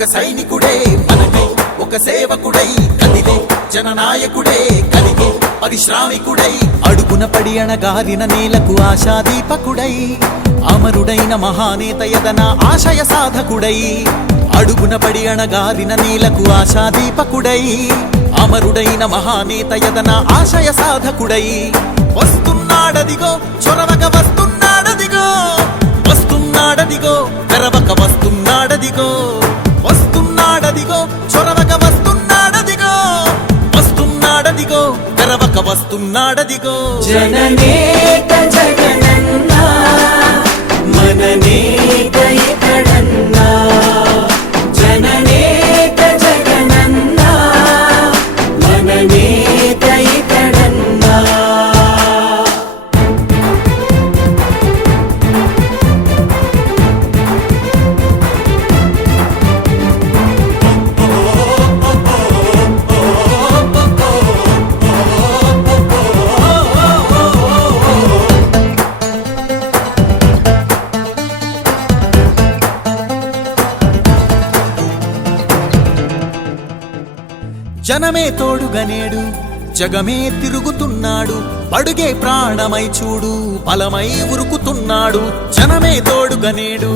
ఒక సైనికుడే మనకై ఒక సేవకుడై కదిలే జననాయకుడే కలిగే పరిశ్రామికుడై అడుగున పడి అణగారిన నేలకు ఆశాదీపకుడై అమరుడైన మహానేత యదన ఆశయ సాధకుడై అడుగున పడి అణగారిన నేలకు ఆశాదీపకుడై అమరుడైన మహానేత యదన ఆశయ సాధకుడై వస్తున్నాడదిగో చొరవక వస్తున్నాడదిగో వస్తున్నాడదిగో తెరవక వస్తున్నాడదిగో వస్తున్నాడదిగో చొరవక వస్తున్నాడదిగో వస్తున్నాడదిగో తెరవక వస్తున్నాడదిగో జననేత జగనన్నా మననేత ఇతడన్నా జననేత జగనన్నా మననేత ఇతడన్నా జనమే తోడుగనేడు జగమే తిరుగుతున్నాడు అడుగే ప్రాణమై చూడు బలమై ఉరుకుతున్నాడు జనమే తోడుగనేడు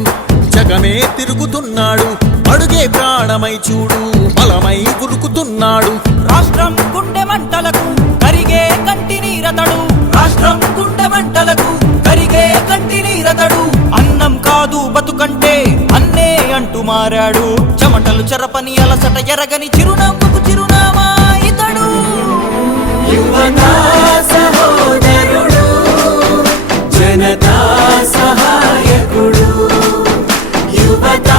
జగమే తిరుగుతున్నాడు అడుగే ప్రాణమై చూడు బలమై ఉరుకుతున్నాడు రాష్ట్రం గుండె మంటలకు కరిగే కంటి నీరతడు రాష్ట్రం గుండె మంటలకు కరిగే కంటి నీరతడు అన్నం కాదు బతుకంటే అన్నే అంటూ మారాడు చెమటలు చెరపని అలసట ఎరగని చిరునవ్వుకు చిరునామా ఇతడు యువతా సహోదరుడు జనతా సహాయకుడు యువతా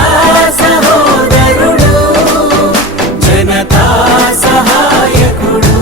సహోదరుడు జనతా సహాయకుడు